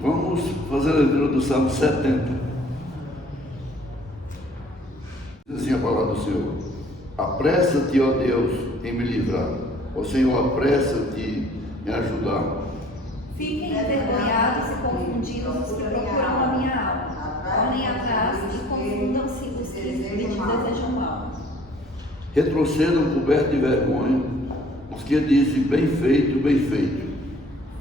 Vamos fazer a leitura do Salmo 70. Diz assim a palavra do Senhor: apressa-te, ó Deus, em me livrar. Ó Senhor, apressa-te em me ajudar. Fiquem envergonhados e confundidos os que procuram a minha alma. Olhem atrás e confundam-se os que me desejam mal. Retrocedam cobertos de vergonha os que dizem bem feito, bem feito.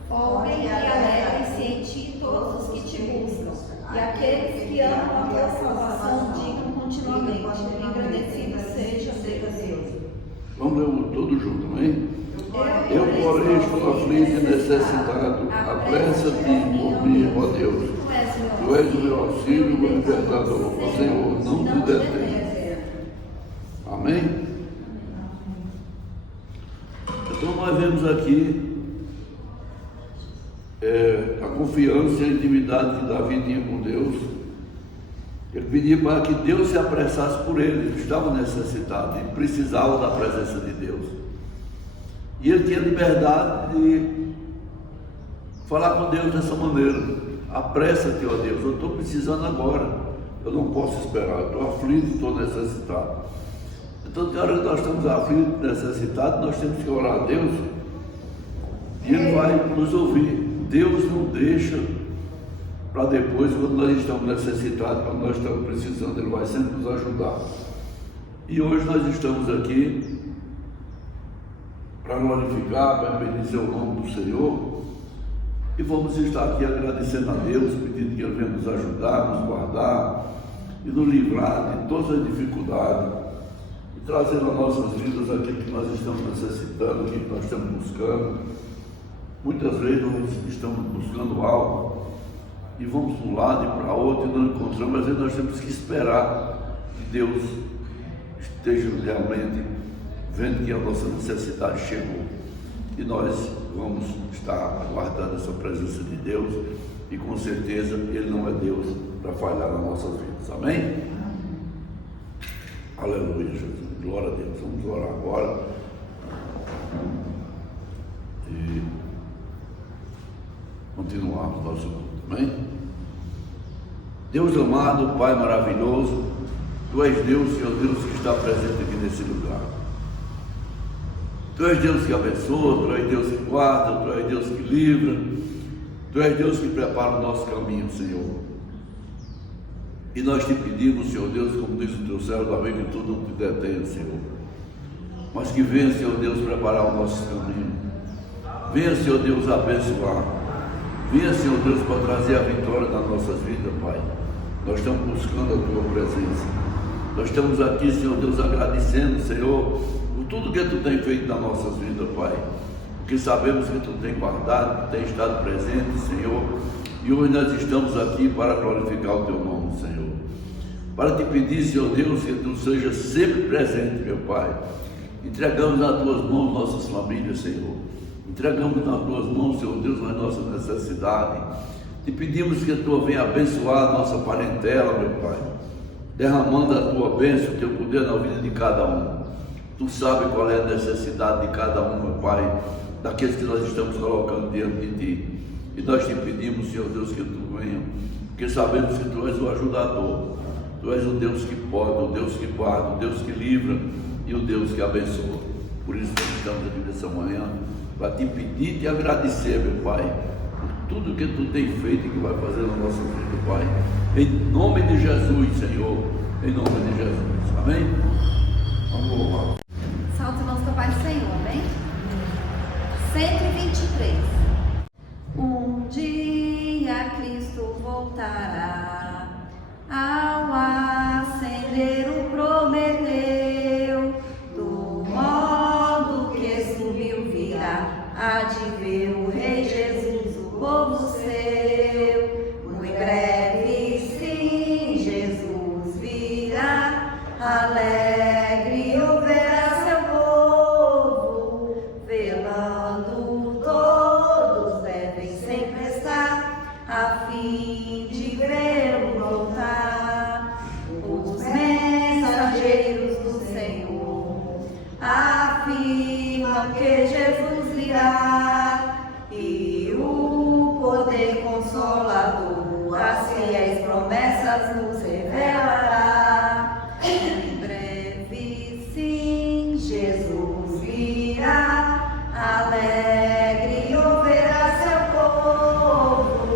Folguem e alegrem-se em ti todos os que te buscam, e aqueles que amam a tua salvação digam continuamente: engrandecido seja Deus. Vamos ler tudo junto, amém? Eu, porém, estou aflito e necessitado. Apressa-te por mim, ó Deus. Tu és o meu auxílio, o meu libertador. Ó Senhor, não te detenha. Amém? Então nós vemos aqui a confiança e a intimidade que Davi tinha com Deus. Ele pedia para que Deus se apressasse por ele. Ele estava necessitado, ele precisava da presença de Deus. E ele tinha liberdade de falar com Deus dessa maneira: apressa-te, ó Deus, eu estou precisando agora, eu não posso esperar, eu estou aflito, estou necessitado. Então, na hora que nós estamos aflitos, necessitados, nós temos que orar a Deus e Ele vai nos ouvir. Deus não deixa para depois, quando nós estamos necessitados, quando nós estamos precisando, Ele vai sempre nos ajudar. E hoje nós estamos aqui para glorificar, para bendizer o nome do Senhor, e vamos estar aqui agradecendo a Deus, pedindo que Ele venha nos ajudar, nos guardar e nos livrar de todas as dificuldades e trazer nas nossas vidas aquilo que nós estamos necessitando, aquilo que nós estamos buscando. Muitas vezes nós estamos buscando algo e vamos para um lado e para outro e não encontramos, mas às vezes nós temos que esperar que Deus esteja realmente vendo que a nossa necessidade chegou, e nós vamos estar aguardando essa presença de Deus, e com certeza Ele não é Deus para falhar nas nossas vidas, amém? Aleluia, Jesus, glória a Deus. Vamos orar agora e continuarmos nosso culto, amém? Deus amado, Pai maravilhoso, Tu és Deus, Senhor Deus, que está presente aqui nesse lugar. Tu és Deus que abençoa, Tu és Deus que guarda, Tu és Deus que livra, Tu és Deus que prepara o nosso caminho, Senhor. E nós te pedimos, Senhor Deus, como diz o Teu servo Davi, que Tu não te detenha, Senhor, mas que venha, Senhor Deus, preparar o nosso caminho. Venha, Senhor Deus, abençoar. Venha, Senhor Deus, para trazer a vitória nas nossas vidas, Pai. Nós estamos buscando a Tua presença. Nós estamos aqui, Senhor Deus, agradecendo, Senhor, por tudo que Tu tem feito nas nossas vidas, Pai. Porque sabemos que Tu tem guardado, que tem estado presente, Senhor. E hoje nós estamos aqui para glorificar o Teu nome, Senhor. Para te pedir, Senhor Deus, que Tu seja sempre presente, meu Pai. Entregamos nas Tuas mãos nossas famílias, Senhor. Entregamos nas Tuas mãos, Senhor Deus, as nossas necessidades. Te pedimos que Tu venha abençoar a nossa parentela, meu Pai, derramando a Tua bênção, o Teu poder na vida de cada um. Tu sabes qual é a necessidade de cada um, meu Pai, daqueles que nós estamos colocando diante de Ti. E nós te pedimos, Senhor Deus, que Tu venha, porque sabemos que Tu és o ajudador. Tu és o Deus que pode, o Deus que guarda, o Deus que livra e o Deus que abençoa. Por isso nós estamos aqui nessa manhã para te pedir e te agradecer, meu Pai, por tudo que Tu tem feito e que vai fazer na nossa vida, Pai. Em nome de Jesus, Senhor, em nome de Jesus, amém? Vamos louvar. Salve, irmãos, para a paz do Senhor, amém? 123. Um dia Cristo voltará, ao acender o prometeu, do modo que subiu virá, há de ver o Rei Jesus, o povo seu. Muito breve, sim, Jesus virá, alegre ouvirá seu povo, velando todos devem sempre estar, a fim de vê-lo voltar. Os mensageiros do Senhor afirmam que Jesus virá, e o poder consolar promessas nos revelará. Em breve, sim, Jesus virá, alegre ouvirá seu povo,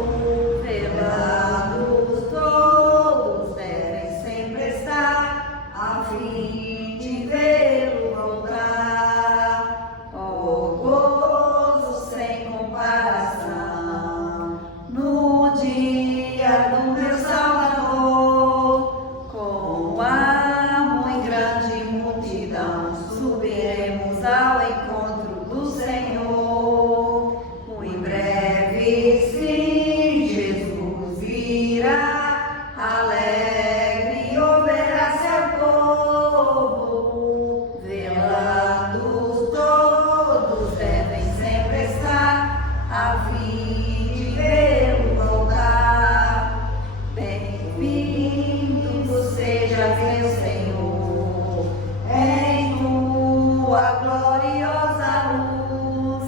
velando todos devem sempre estar, a fim de vê-lo voltar. Oh, gozo sem comparação, no dia do meu Salvador, com amo em grande multidão, subiremos ao encontro do Senhor. Em breve, sim, Jesus virá, alegre ouvirá seu povo, velando todos devem sempre estar, a fim de vê-lo voltar. Bem-vindo sejas, meu Senhor, em tua gloriosa luz,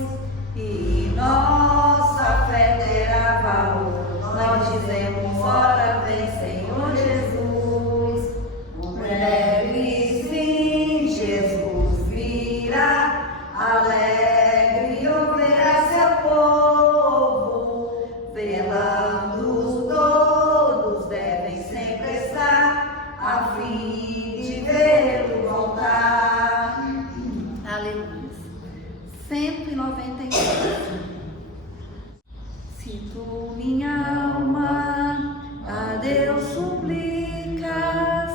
e nossa fé terá valor. Nós dizemos, ora vem, Senhor Jesus. Em breve, sim, Jesus virá, alegre ouvirá seu povo, velando todos devem sempre estar, a fim de vê-lo voltar. Aleluia. 196. Se tu, minha alma, a Deus suplicas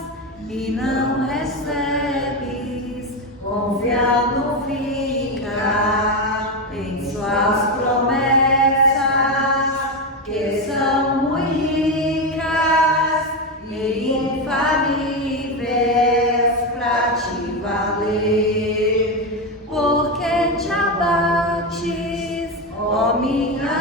e não recebes, confiando fica em suas promessas, que são muito ricas e infalíveis pra te valer. Porque te abates, ó minha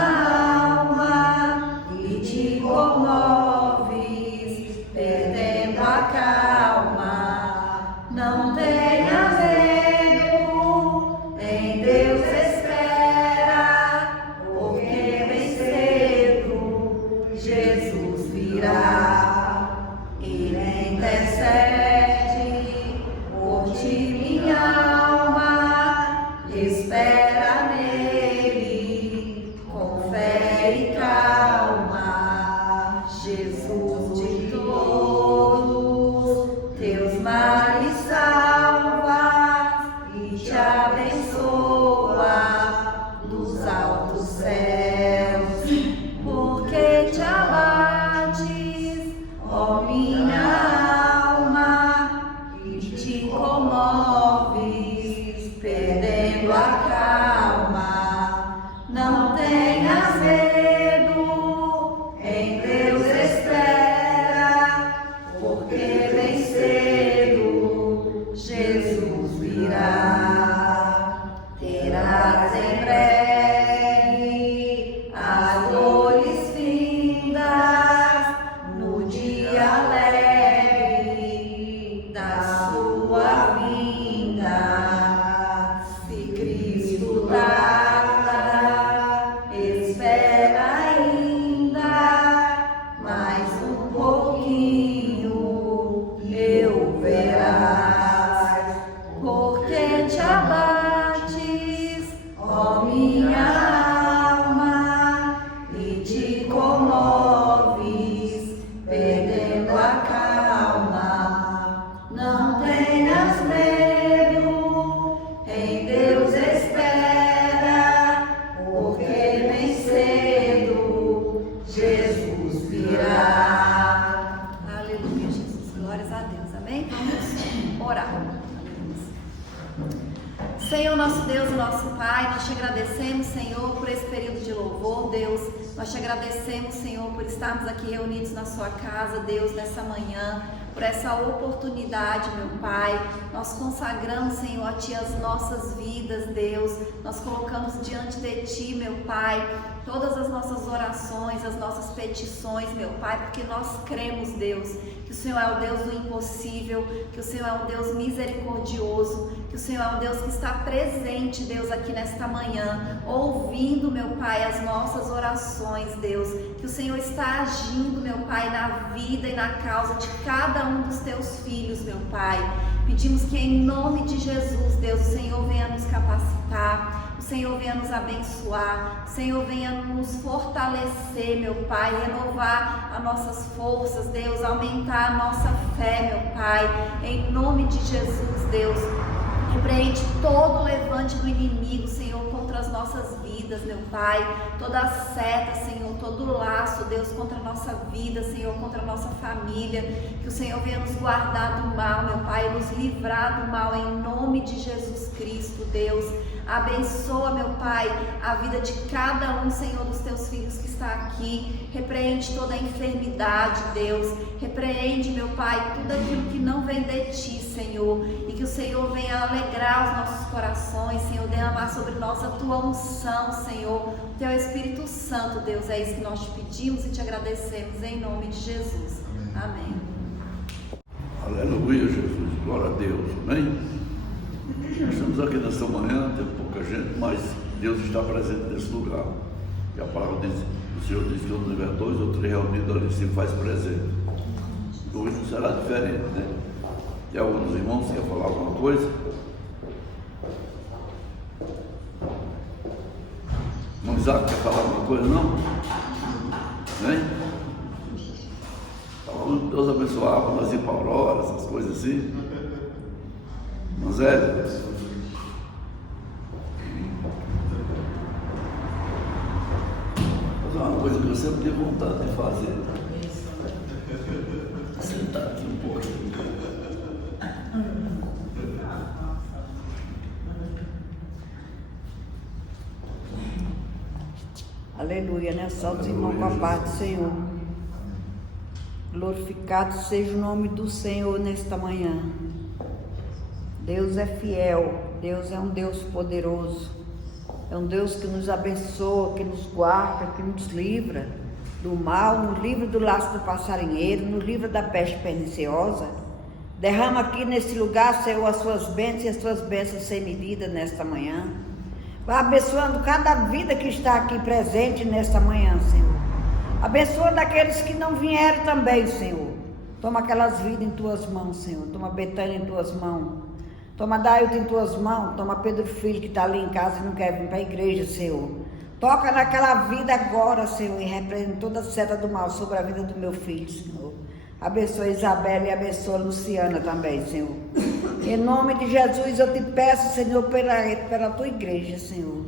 alma, e te comoves, perdendo a calma. Não tenha medo, em Deus espera, porque bem cedo Jesus virá. Ele intercede por ti, minha alma, espera nele, com fé e calma. Jesus de todos teus males salva e te abençoa dos altos céus. Porque te abates, ó minha alma, e te comoves, perdendo a calma. Não tenhas medo, em Deus espera, porque bem cedo Jesus virá. Terás em breve as dores findas, no dia alegre da sua vinda. Se Cristo tarda, espera ainda mais um pouquinho, eu verás. Porque te abates, ó minha alma, e te comoves, perdendo a calma. Não tenhas medo, em Deus espera, porque bem cedo Jesus virá. Aleluia, Jesus. Glórias a Deus. Amém? Vamos orar. Senhor, nosso Deus e nosso Pai, nós te agradecemos, Senhor, por esse período de louvor, Deus. Nós te agradecemos, Senhor, por estarmos aqui reunidos na sua casa, Deus, nessa manhã, por essa oportunidade, meu Pai. Nós consagramos, Senhor, a Ti as nossas vidas, Deus. Nós colocamos diante de Ti, meu Pai, todas as nossas orações, as nossas petições, meu Pai, porque nós cremos, Deus, que o Senhor é o Deus do impossível, que o Senhor é um Deus misericordioso, que o Senhor é um Deus que está presente, Deus, aqui nesta manhã, ouvindo, meu Pai, as nossas orações, Deus, que o Senhor está agindo, meu Pai, na vida e na causa de cada um dos teus filhos, meu Pai. Pedimos que em nome de Jesus, Deus, o Senhor venha nos capacitar, o Senhor venha nos abençoar, o Senhor venha nos fortalecer, meu Pai, renovar as nossas forças, Deus, aumentar a nossa fé, meu Pai, em nome de Jesus, Deus. Repreende todo o levante do inimigo, Senhor, contra as nossas vidas, meu Pai, toda a seta, Senhor, todo o laço, Deus, contra a nossa vida, Senhor, contra a nossa família, que o Senhor venha nos guardar do mal, meu Pai, nos livrar do mal, em nome de Jesus Cristo, Deus. Abençoa, meu Pai, a vida de cada um, Senhor, dos teus filhos que está aqui. Repreende toda a enfermidade, Deus. Repreende, meu Pai, tudo aquilo que não vem de Ti, Senhor. E que o Senhor venha alegrar os nossos corações, Senhor, derramar sobre nós a Tua unção, Senhor. Teu Espírito Santo, Deus, é isso que nós te pedimos e te agradecemos em nome de Jesus. Amém. Aleluia, Jesus. Glória a Deus. Amém? Nós estamos aqui nesta manhã, tem pouca gente, mas Deus está presente nesse lugar. E a palavra diz, o Senhor diz que onde tiver 2 ou 3 reunidos ali se faz presente. Hoje não será diferente, né? Tem alguns irmãos que querem falar alguma coisa? Irmão Isaac quer falar alguma coisa, não? Hein? Deus abençoava, nós ir para a Aurora, essas coisas assim. Mas é. Fazer uma coisa que eu sempre tive vontade de fazer. Sentar aqui um pouquinho. Aleluia, né? Salve os irmãos com a paz do Senhor. Glorificado seja o nome do Senhor nesta manhã. Deus é fiel, Deus é um Deus poderoso, é um Deus que nos abençoa, que nos guarda, que nos livra do mal, nos livra do laço do passarinheiro, nos livra da peste perniciosa. Derrama aqui nesse lugar, Senhor, as suas bênçãos e as suas bênçãos sem medida nesta manhã. Vai abençoando cada vida que está aqui presente nesta manhã, Senhor. Abençoa daqueles que não vieram também, Senhor. Toma aquelas vidas em tuas mãos, Senhor. Toma Betânia em tuas mãos. Toma Dailton em tuas mãos, toma Pedro Filho que está ali em casa e não quer vir para a igreja, Senhor. Toca naquela vida agora, Senhor, e repreende toda a seta do mal sobre a vida do meu filho, Senhor. Abençoa Isabela e abençoa a Luciana também, Senhor. Em nome de Jesus eu te peço, Senhor, pela tua igreja, Senhor.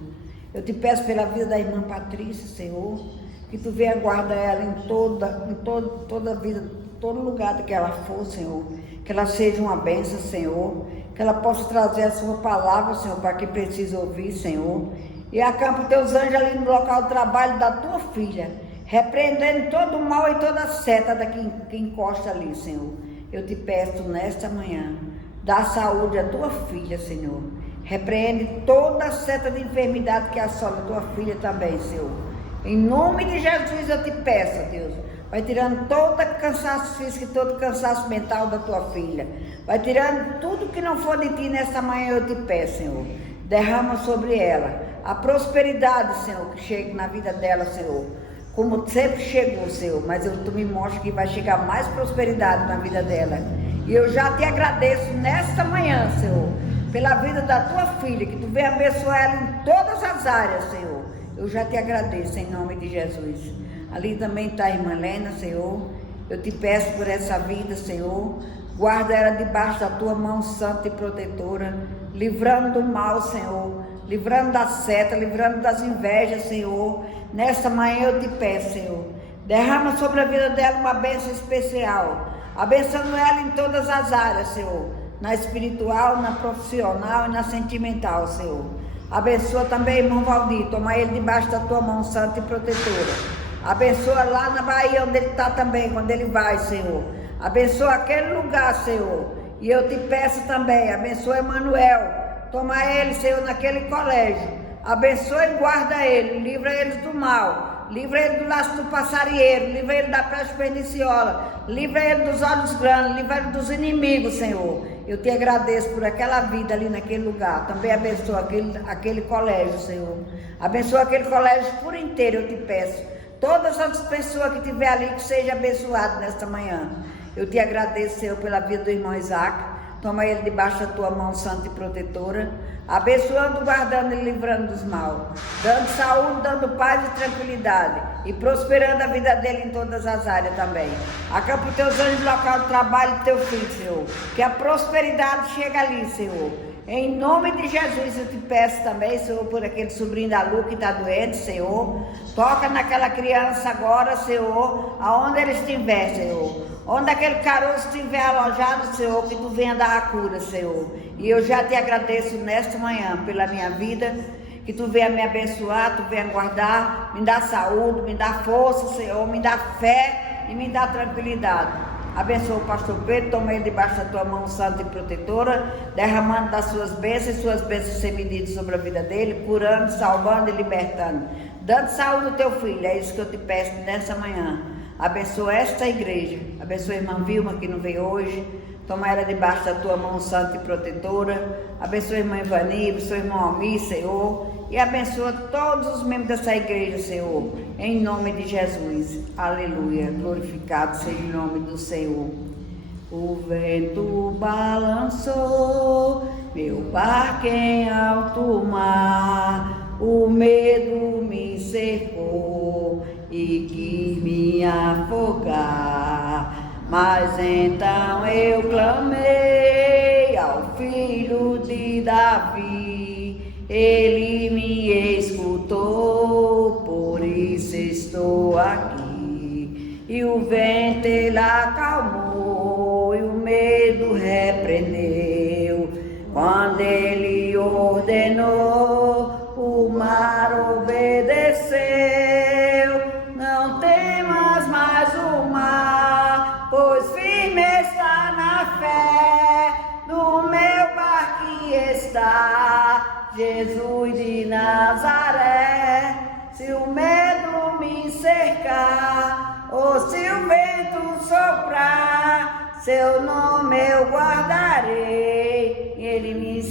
Eu te peço pela vida da irmã Patrícia, Senhor, que tu venha guardar ela em toda a vida, todo lugar que ela for, Senhor. Que ela seja uma bênção, Senhor. Que ela possa trazer a sua palavra, Senhor, para quem precisa ouvir, Senhor. E acampa os teus anjos ali no local de trabalho da tua filha, repreendendo todo o mal e toda a seta daqui que encosta ali, Senhor. Eu te peço nesta manhã, dá saúde à tua filha, Senhor. Repreende toda a seta de enfermidade que assola a tua filha também, Senhor. Em nome de Jesus eu te peço, Deus. Vai tirando todo cansaço físico e todo cansaço mental da tua filha. Vai tirando tudo que não for de ti nessa manhã, eu te peço, Senhor. Derrama sobre ela a prosperidade, Senhor, que chegue na vida dela, Senhor. Como sempre chegou, Senhor, mas tu me mostra que vai chegar mais prosperidade na vida dela. E eu já te agradeço nesta manhã, Senhor, pela vida da tua filha, que tu venha abençoar ela em todas as áreas, Senhor. Eu já te agradeço em nome de Jesus. Ali também está a irmã Helena, Senhor. Eu te peço por essa vida, Senhor. Guarda ela debaixo da tua mão santa e protetora, livrando do mal, Senhor. Livrando da seta, livrando das invejas, Senhor. Nesta manhã eu te peço, Senhor. Derrama sobre a vida dela uma bênção especial. Abençoando ela em todas as áreas, Senhor. Na espiritual, na profissional e na sentimental, Senhor. Abençoa também, irmão Valdir. Toma ele debaixo da tua mão santa e protetora. Abençoa lá na Bahia, onde ele está também, quando ele vai, Senhor. Abençoa aquele lugar, Senhor. E eu te peço também, abençoa Emanuel. Toma ele, Senhor, naquele colégio. Abençoa e guarda ele, livra eles do mal, livra ele do laço do passarinheiro, livra ele da peste perniciosa, livra ele dos olhos grandes, livra ele dos inimigos, Senhor. Eu te agradeço por aquela vida ali naquele lugar. Também abençoa aquele colégio, Senhor. Abençoa aquele colégio por inteiro, eu te peço. Todas as pessoas que estiver ali, que seja abençoado nesta manhã. Eu te agradeço, Senhor, pela vida do irmão Isaac. Toma ele debaixo da tua mão santa e protetora. Abençoando, guardando e livrando dos mal. Dando saúde, dando paz e tranquilidade. E prosperando a vida dele em todas as áreas também. Acampa os teus anjos no local de trabalho do teu filho, Senhor. Que a prosperidade chegue ali, Senhor. Em nome de Jesus eu te peço também, Senhor, por aquele sobrinho da Lu que está doente, Senhor. Toca naquela criança agora, Senhor, aonde ele estiver, Senhor. Onde aquele caroço estiver alojado, Senhor, que tu venha dar a cura, Senhor. E eu já te agradeço nesta manhã pela minha vida, que tu venha me abençoar, tu venha guardar, me dá saúde, me dá força, Senhor, me dá fé e me dá tranquilidade. Abençoa o pastor Pedro, toma ele debaixo da tua mão santa e protetora, derramando das suas bênçãos sem medida sobre a vida dele, curando, salvando e libertando, dando saúde ao teu filho. É isso que eu te peço nessa manhã. Abençoa esta igreja, abençoa a irmã Vilma que não veio hoje, toma ela debaixo da tua mão santa e protetora, abençoa a irmã Ivani, abençoa o irmão Almir, Senhor, e abençoa todos os membros dessa igreja, Senhor, em nome de Jesus. Aleluia, glorificado seja o nome do Senhor. O vento balançou meu barco em alto mar, o medo me cercou e quis me afogar, mas então eu clamei ao filho de Davi, ele me escutou, por isso estou aqui. E o vento ele acalmou e o medo repreendeu, quando ele ordenou, o mar obedeceu. Não temas mais o mar, pois firme está na fé, no meu barco está Jesus de Nazaré. Se o medo me cercar, ou se o vento soprar, seu nome eu guardarei, e ele me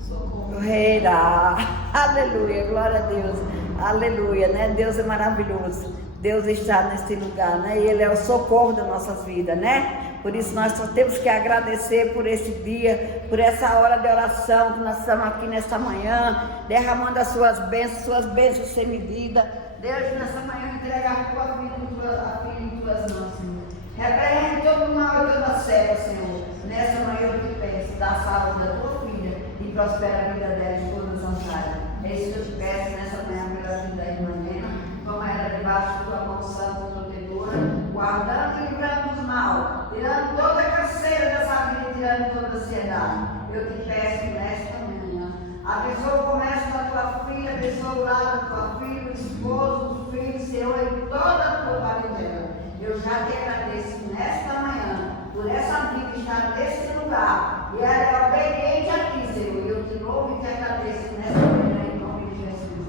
socorrerá. Aleluia, glória a Deus. Aleluia, né? Deus é maravilhoso. Deus está neste lugar, né? E Ele é o socorro das nossas vidas, né? Por isso nós só temos que agradecer por esse dia, por essa hora de oração que nós estamos aqui nesta manhã, derramando as suas bênçãos sem medida. Deus, nessa manhã, entregar a tua vida em tuas mãos, Senhor. Repreende todo o mal e toda cega, Senhor. Nessa manhã eu te peço, dá a saúde da tua filha e prospera a vida dela em todas as áreas. É isso que eu te peço nessa manhã pela vida da irmã Nena. Toma ela debaixo da tua mão santa e protetora, guardando e livrando dos mal, tirando toda a canseira dessa vida, tirando toda a ansiedade. Eu te peço nesta manhã, abençoa o comércio da tua filha, abençoa o lar da tua filha, o esposo, os filhos, Senhor, e toda a tua parentela. Eu já te agradeço nesta manhã, por essa vida estar nesse lugar, e ela é obediente a ti, Senhor, e eu te louvo e te agradeço nesta manhã, em nome de Jesus.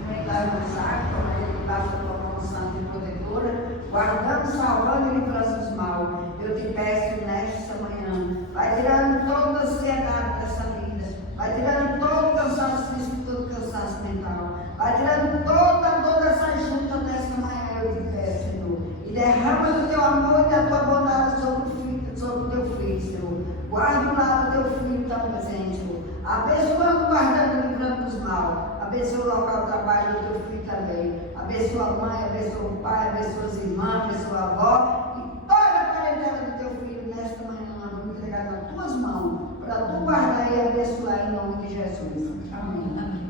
Enfrentar o mensaje, toma ele debaixo da tua mão santa e protetora, guardando, salvando e livrando dos mal. Eu te peço nesta manhã, vai tirando toda a ansiedade dessa vida, vai tirando todo o cansaço físico, todo o cansaço mental, vai tirando toda essa junta nesta manhã, eu te peço, Senhor. E derrama o teu amor e a tua bondade sobre o teu filho, Senhor. Guarda o lado do teu filho tão presente, Senhor. Abençoando, guardando e livrando dos mal. Abençoa o local de trabalho do teu filho também. Abençoa a mãe, abençoa o pai, abençoa as irmãs, abençoa a avó. E toda a parentela do teu filho nesta manhã, nós vamos entregar nas tuas mãos, para tu guardar e abençoar em nome de Jesus. Amém. Amém.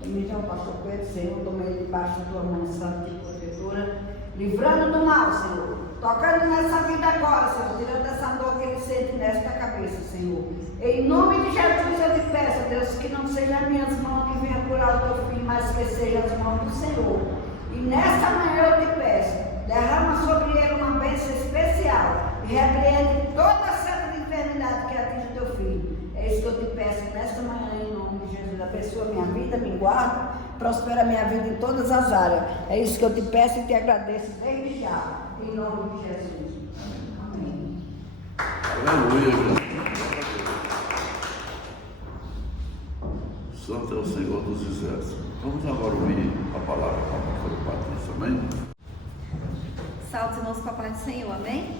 Então, pastor Pedro, Senhor, toma ele debaixo da tua mão santa e protetora, livrando do mal, Senhor. Tocando nessa vida agora, Senhor, tirando essa dor que ele sente nesta cabeça, Senhor. Em nome de Jesus eu te peço, Deus, que não sejam as minhas mãos que venham curar o teu filho, mas que sejam as mãos do Senhor. E nesta manhã eu te peço, derrama sobre ele uma bênção especial. E e repreende toda a seta de enfermidade que atinge o teu filho. É isso que eu te peço nesta manhã, em nome de Jesus. Abençoa minha vida, me guarda, prospera minha vida em todas as áreas. É isso que eu te peço e te agradeço desde já, em nome de Jesus. Amém. Aleluia, Jesus. Santo é o Senhor dos Exércitos. Vamos agora ouvir a palavra com a pastora Patrícia, amém? Salve, irmãos, com a paz do Senhor, amém?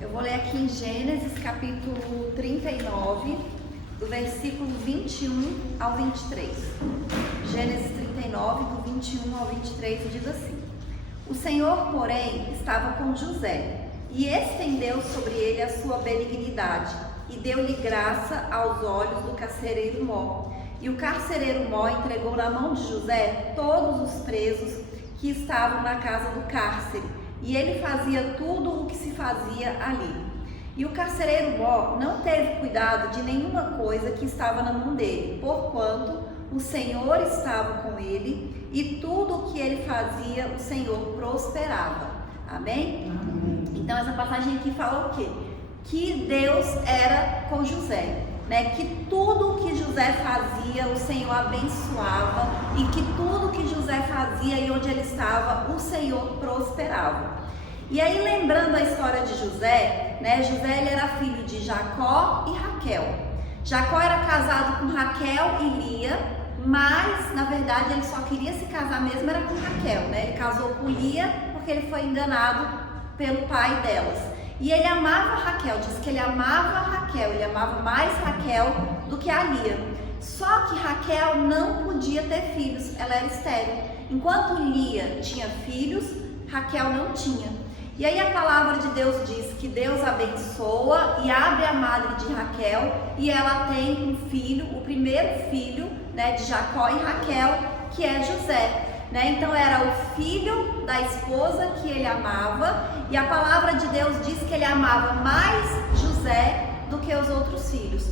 Eu vou ler aqui em Gênesis, capítulo 39, do versículo 21 ao 23. Gênesis 39, do 21 ao 23, diz assim: O Senhor, porém, estava com José, e estendeu sobre ele a sua benignidade, e deu-lhe graça aos olhos do carcereiro Mó. E o carcereiro Mó entregou na mão de José todos os presos que estavam na casa do cárcere, e ele fazia tudo o que se fazia ali. E o carcereiro Mó não teve cuidado de nenhuma coisa que estava na mão dele, porquanto o Senhor estava com ele, e tudo o que ele fazia, o Senhor prosperava. Amém? Amém. Então essa passagem aqui fala o quê? Que Deus era com José, né? Que tudo que José fazia, o Senhor abençoava, e que tudo que José fazia e onde ele estava, o Senhor prosperava. E aí, lembrando a história de José, né? José, ele era filho de Jacó e Raquel. Jacó era casado com Raquel e Lia, mas na verdade ele só queria se casar mesmo era com Raquel, né? Ele casou com Lia porque ele foi enganado pelo pai delas. E ele amava Raquel, diz que ele amava Raquel, ele amava mais Raquel do que a Lia. Só que Raquel não podia ter filhos, ela era estéril. Enquanto Lia tinha filhos, Raquel não tinha. E aí a palavra de Deus diz que Deus abençoa e abre a madre de Raquel, e ela tem um filho, o primeiro filho, né, de Jacó e Raquel, que é José. Né? Então era o filho da esposa que ele amava, e a palavra de Deus diz que ele amava mais José do que os outros filhos.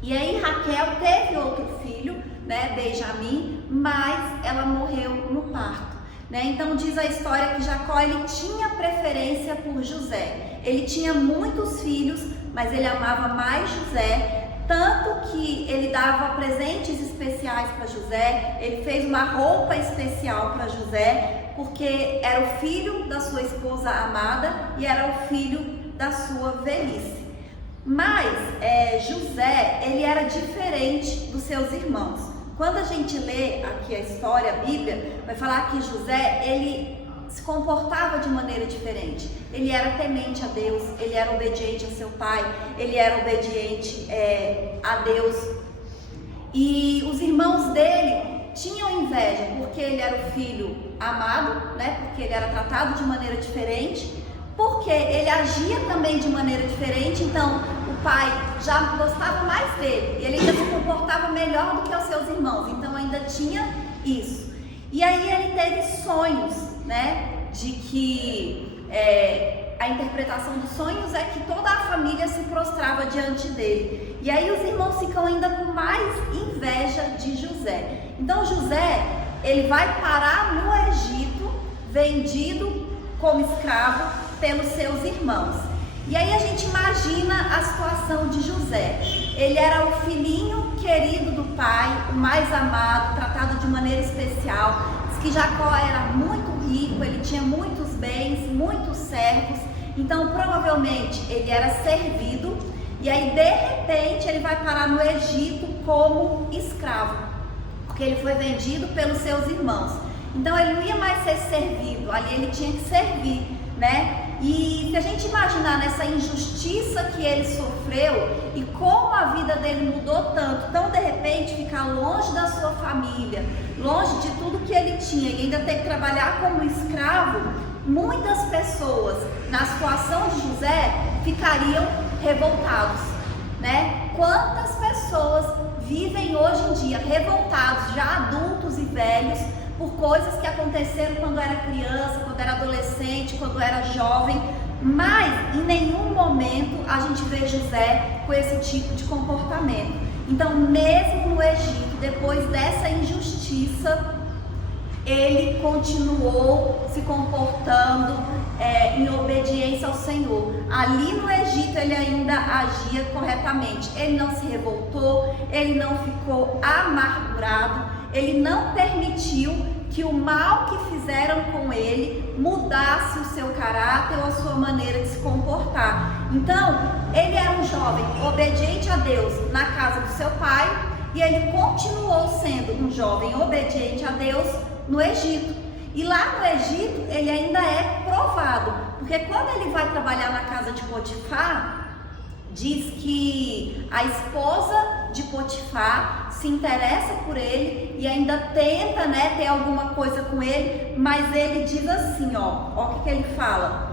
E aí Raquel teve outro filho, né, Benjamim, mas ela morreu no parto. Né? Então diz a história que Jacó ele tinha preferência por José. Ele tinha muitos filhos, mas ele amava mais José. Tanto que ele dava presentes especiais para José, ele fez uma roupa especial para José, porque era o filho da sua esposa amada e era o filho da sua velhice. Mas José, ele era diferente dos seus irmãos. Quando a gente lê aqui a história, a Bíblia, vai falar que José, ele se comportava de maneira diferente. Ele era temente a Deus, ele era obediente a seu pai, ele era obediente a Deus. E os irmãos dele tinham inveja, porque ele era o filho amado, né? Porque ele era tratado de maneira diferente, porque ele agia também de maneira diferente, então o pai já gostava mais dele, e ele ainda se comportava melhor do que os seus irmãos, então ainda tinha isso. E aí ele teve sonhos, né, de que a interpretação dos sonhos é que toda a família se prostrava diante dele. E aí os irmãos ficam ainda com mais inveja de José. Então José, ele vai parar no Egito, vendido como escravo pelos seus irmãos. E aí a gente imagina a situação de José. Ele era o filhinho querido do pai, o mais amado, tratado de maneira especial. Diz que Jacó era muito rico, ele tinha muitos bens, muitos servos. Então provavelmente ele era servido. E aí de repente ele vai parar no Egito como escravo, porque ele foi vendido pelos seus irmãos. Então ele não ia mais ser servido, ali ele tinha que servir, né? E se a gente imaginar nessa injustiça que ele sofreu e como a vida dele mudou tanto, então de repente ficar longe da sua família, longe de tudo que ele tinha e ainda ter que trabalhar como escravo, muitas pessoas na situação de José ficariam revoltados, né? Quantas pessoas vivem hoje em dia revoltados, já adultos e velhos, por coisas que aconteceram quando era criança, quando era adolescente, quando era jovem, mas em nenhum momento a gente vê José com esse tipo de comportamento. Então, mesmo no Egito, depois dessa injustiça, ele continuou se comportando em obediência ao Senhor. Ali no Egito ele ainda agia corretamente, ele não se revoltou, ele não ficou amargurado, ele não permitiu que o mal que fizeram com ele mudasse o seu caráter ou a sua maneira de se comportar. Então, ele era um jovem obediente a Deus na casa do seu pai, e ele continuou sendo um jovem obediente a Deus no Egito. E lá no Egito ele ainda é provado, porque quando ele vai trabalhar na casa de Potifar, diz que a esposa de Potifar se interessa por ele e ainda tenta, ter alguma coisa com ele, mas ele diz assim, ó o que ele fala: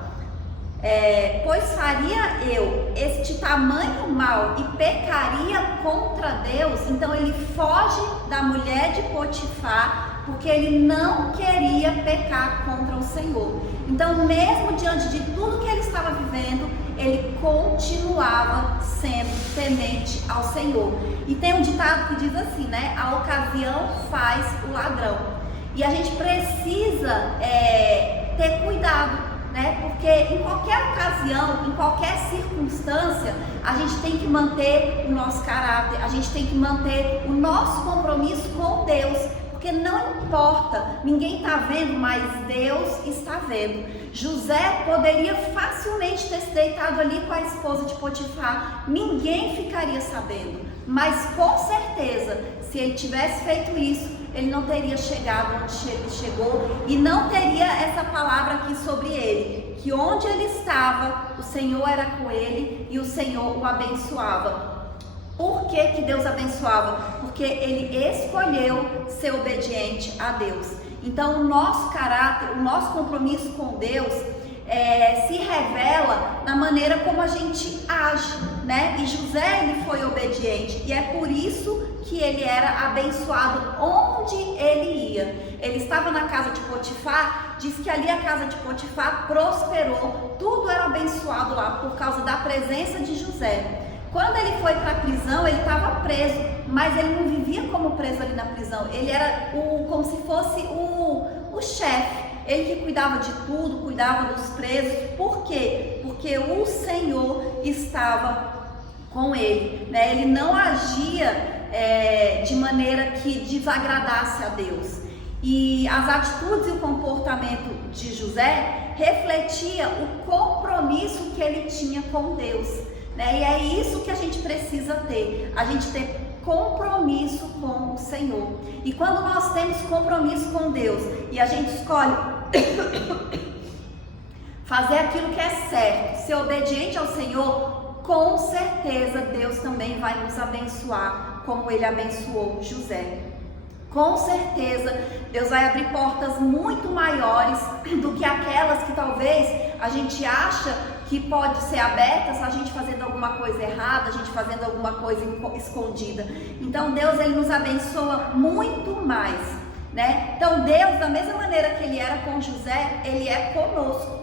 pois faria eu este tamanho mal e pecaria contra Deus. Então ele foge da mulher de Potifar, porque ele não queria pecar contra o Senhor. Então, mesmo diante de tudo que ele estava vivendo, ele continuava sendo temente ao Senhor. E tem um ditado que diz assim, a ocasião faz o ladrão. E a gente precisa ter cuidado, porque em qualquer ocasião, em qualquer circunstância, a gente tem que manter o nosso caráter, a gente tem que manter o nosso compromisso com Deus. Porque não importa, ninguém está vendo, mas Deus está vendo. José poderia facilmente ter se deitado ali com a esposa de Potifar, ninguém ficaria sabendo. Mas com certeza, se ele tivesse feito isso, ele não teria chegado onde ele chegou e não teria essa palavra aqui sobre ele, que onde ele estava, o Senhor era com ele e o Senhor o abençoava. Por que Deus abençoava? Porque ele escolheu ser obediente a Deus. Então o nosso caráter, o nosso compromisso com Deus se revela na maneira como a gente age, E José, ele foi obediente, e é por isso que ele era abençoado onde ele ia. Ele estava na casa de Potifar, diz que ali a casa de Potifar prosperou, tudo era abençoado lá por causa da presença de José. Quando ele foi para a prisão, ele estava preso, mas ele não vivia como preso ali na prisão. Ele era como se fosse o chefe, ele que cuidava de tudo, cuidava dos presos. Por quê? Porque o Senhor estava com ele, Ele não agia de maneira que desagradasse a Deus. E as atitudes e o comportamento de José refletia o compromisso que ele tinha com Deus. E é isso que a gente precisa ter, a gente ter compromisso com o Senhor. E quando nós temos compromisso com Deus e a gente escolhe fazer aquilo que é certo, ser obediente ao Senhor, com certeza Deus também vai nos abençoar, como ele abençoou José. Com certeza Deus vai abrir portas muito maiores do que aquelas que talvez a gente acha que pode ser aberta se a gente fazendo alguma coisa errada, a gente fazendo alguma coisa escondida. Então Deus, ele nos abençoa muito mais, Então Deus, da mesma maneira que ele era com José, ele é conosco,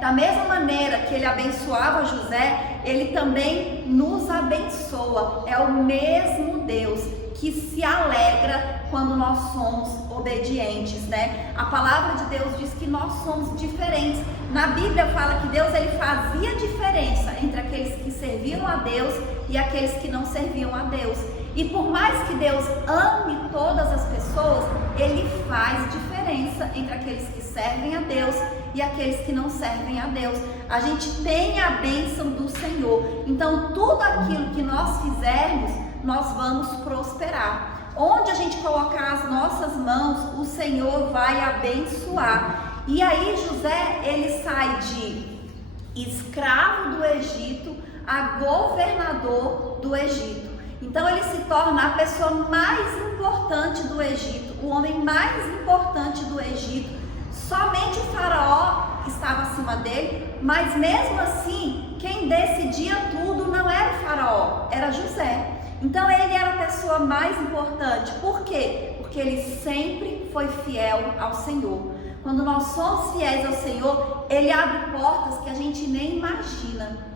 Da mesma maneira que ele abençoava José, ele também nos abençoa. É o mesmo Deus que se alegra quando nós somos obedientes, A palavra de Deus diz que nós somos diferentes. Na Bíblia fala que Deus, ele fazia diferença entre aqueles que serviam a Deus e aqueles que não serviam a Deus. E por mais que Deus ame todas as pessoas, ele faz diferença entre aqueles que servem a Deus e aqueles que não servem a Deus. A gente tem a bênção do Senhor. Então tudo aquilo que nós fizermos, nós vamos prosperar. Onde a gente colocar as nossas mãos, o Senhor vai abençoar. E aí José, ele sai de escravo do Egito a governador do Egito. Então ele se torna a pessoa mais importante do Egito, o homem mais importante do Egito. Somente o faraó estava acima dele, mas mesmo assim, quem decidia tudo não era o faraó, era José. Então ele era a pessoa mais importante. Por quê? Porque ele sempre foi fiel ao Senhor. Quando nós somos fiéis ao Senhor, ele abre portas que a gente nem imagina.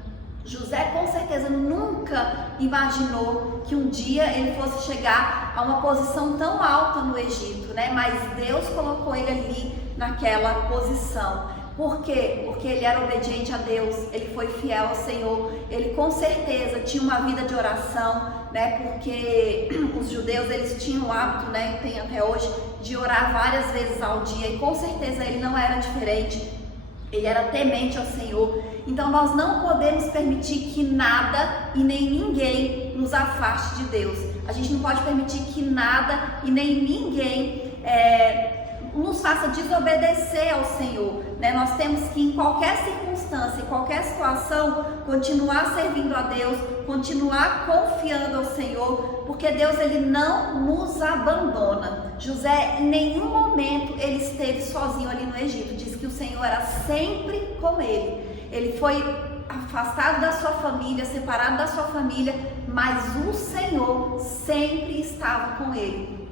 José com certeza nunca imaginou que um dia ele fosse chegar a uma posição tão alta no Egito, né? Mas Deus colocou ele ali naquela posição. Por quê? Porque ele era obediente a Deus, ele foi fiel ao Senhor, ele com certeza tinha uma vida de oração, né? Porque os judeus, eles tinham o hábito, né? Tem até hoje, de orar várias vezes ao dia, e com certeza ele não era diferente, ele era temente ao Senhor. Então nós não podemos permitir que nada e nem ninguém nos afaste de Deus. A gente não pode permitir que nada e nem ninguém nos faça desobedecer ao Senhor, né? Nós temos que, em qualquer circunstância, em qualquer situação, continuar servindo a Deus, continuar confiando ao Senhor, porque Deus, ele não nos abandona. José, em nenhum momento ele esteve sozinho ali no Egito. Diz que o Senhor era sempre com ele. Ele foi afastado da sua família, separado da sua família, mas o Senhor sempre estava com ele.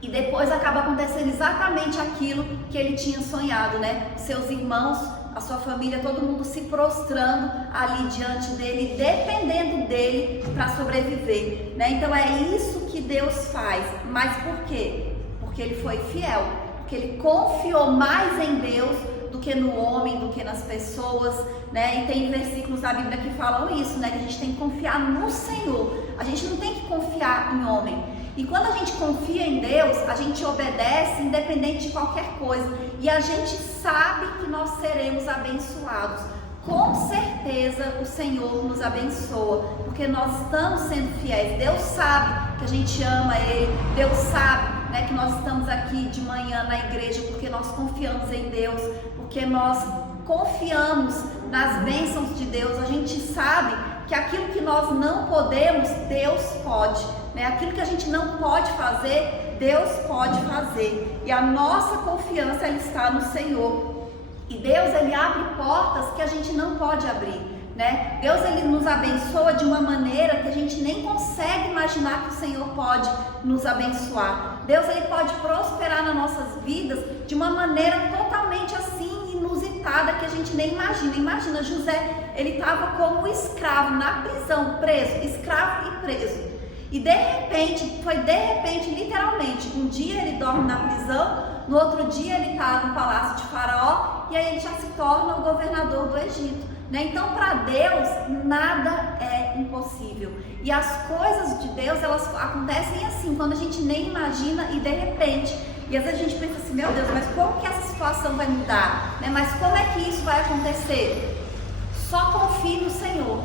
E depois acaba acontecendo exatamente aquilo que ele tinha sonhado, né? Seus irmãos, a sua família, todo mundo se prostrando ali diante dele, dependendo dele para sobreviver, né? Então é isso que Deus faz. Mas por quê? Porque ele foi fiel, porque ele confiou mais em Deus do que no homem, do que nas pessoas, né? E tem versículos da Bíblia que falam isso, né? Que a gente tem que confiar no Senhor. A gente não tem que confiar em homem. E quando a gente confia em Deus, a gente obedece independente de qualquer coisa. E a gente sabe que nós seremos abençoados. Com certeza o Senhor nos abençoa, porque nós estamos sendo fiéis. Deus sabe que a gente ama Ele. Deus sabe, né, que nós estamos aqui de manhã na igreja porque nós confiamos em Deus, porque nós confiamos nas bênçãos de Deus. A gente sabe que aquilo que nós não podemos, Deus pode, né? Aquilo que a gente não pode fazer, Deus pode fazer. E a nossa confiança, ela está no Senhor. E Deus, ele abre portas que a gente não pode abrir, né? Deus, ele nos abençoa de uma maneira que a gente nem consegue imaginar que o Senhor pode nos abençoar. Deus, ele pode prosperar nas nossas vidas de uma maneira totalmente assim inusitada, que a gente nem imagina. Imagina, José, ele estava como escravo na prisão, preso, escravo e preso. E de repente, literalmente, um dia ele dorme na prisão, no outro dia ele está no palácio de Faraó, e aí ele já se torna o governador do Egito, né? Então, para Deus, nada é impossível. E as coisas de Deus, elas acontecem assim, quando a gente nem imagina e de repente. E às vezes a gente pensa assim, meu Deus, mas como que essa situação vai mudar? Né? Mas como é que isso vai acontecer? Só confie no Senhor,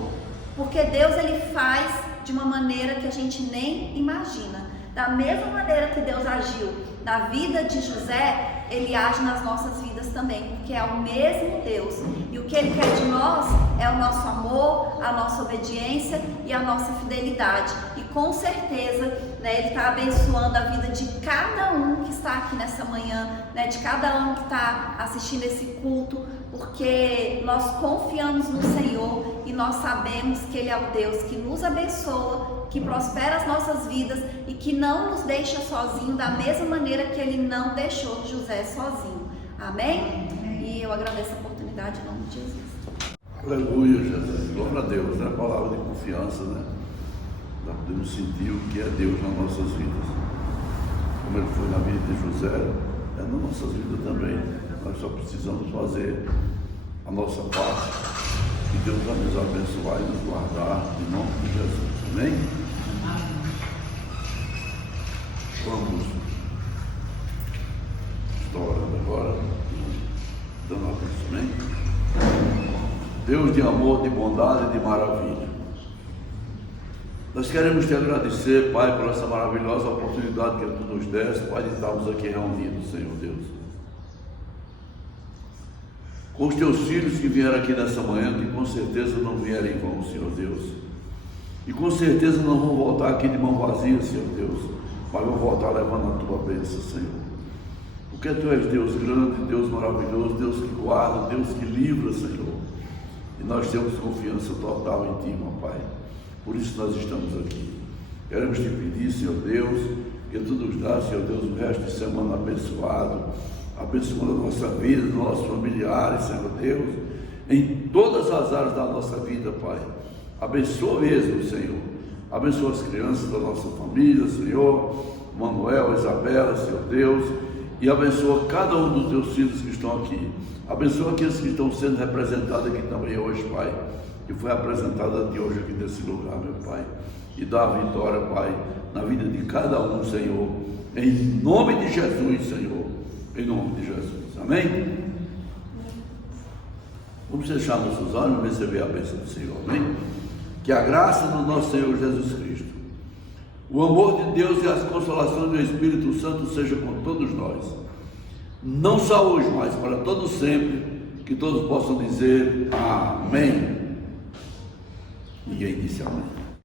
porque Deus, ele faz de uma maneira que a gente nem imagina. Da mesma maneira que Deus agiu na vida de José, ele age nas nossas vidas também, porque é o mesmo Deus. E o que ele quer de nós é o nosso amor, a nossa obediência e a nossa fidelidade. E com certeza, né, ele está abençoando a vida de cada um que está aqui nessa manhã, né, de cada um que está assistindo esse culto, porque nós confiamos no Senhor e nós sabemos que Ele é o Deus que nos abençoa, que prospera as nossas vidas e que não nos deixa sozinho, da mesma maneira que Ele não deixou José sozinho. Amém? E eu agradeço a oportunidade em nome de Jesus. Aleluia, Jesus. Glória a Deus, né? Palavra de confiança, né? Nós podemos sentir o que é Deus nas nossas vidas. Como Ele foi na vida de José, é nas nossas vidas também. Nós só precisamos fazer a nossa parte, que Deus vai nos abençoar e nos guardar em nome de Jesus. Amém? Vamos estourando agora, dando a bênção. Amém? Deus de amor, de bondade e de maravilha, nós queremos te agradecer, Pai, por essa maravilhosa oportunidade que Tu nos deste, Pai, de estarmos aqui reunidos, Senhor Deus, com os Teus filhos que vieram aqui nessa manhã, que com certeza não vieram em vão, Senhor Deus, e com certeza não vão voltar aqui de mão vazia, Senhor Deus, mas vão voltar levando a Tua bênção, Senhor, porque Tu és Deus grande, Deus maravilhoso, Deus que guarda, Deus que livra, Senhor, e nós temos confiança total em Ti, meu Pai. Por isso nós estamos aqui. Queremos te pedir, Senhor Deus, que Tu nos dá, Senhor Deus, o resto de semana abençoado, abençoando a nossa vida, nossos familiares, Senhor Deus, em todas as áreas da nossa vida, Pai. Abençoa mesmo, Senhor. Abençoa as crianças da nossa família, Senhor. Manuel, Isabela, Senhor Deus, e abençoa cada um dos teus filhos que estão aqui. Abençoa aqueles que estão sendo representados aqui também hoje, Pai, que foi apresentado a Ti hoje aqui nesse lugar, meu Pai. E dá a vitória, Pai, na vida de cada um, Senhor, em nome de Jesus, Senhor, em nome de Jesus, amém? Vamos fechar nossos olhos e receber a bênção do Senhor, amém? Que a graça do nosso Senhor Jesus Cristo, o amor de Deus e as consolações do Espírito Santo seja com todos nós, não só hoje, mas para todos sempre, que todos possam dizer amém. Ninguém disse amém.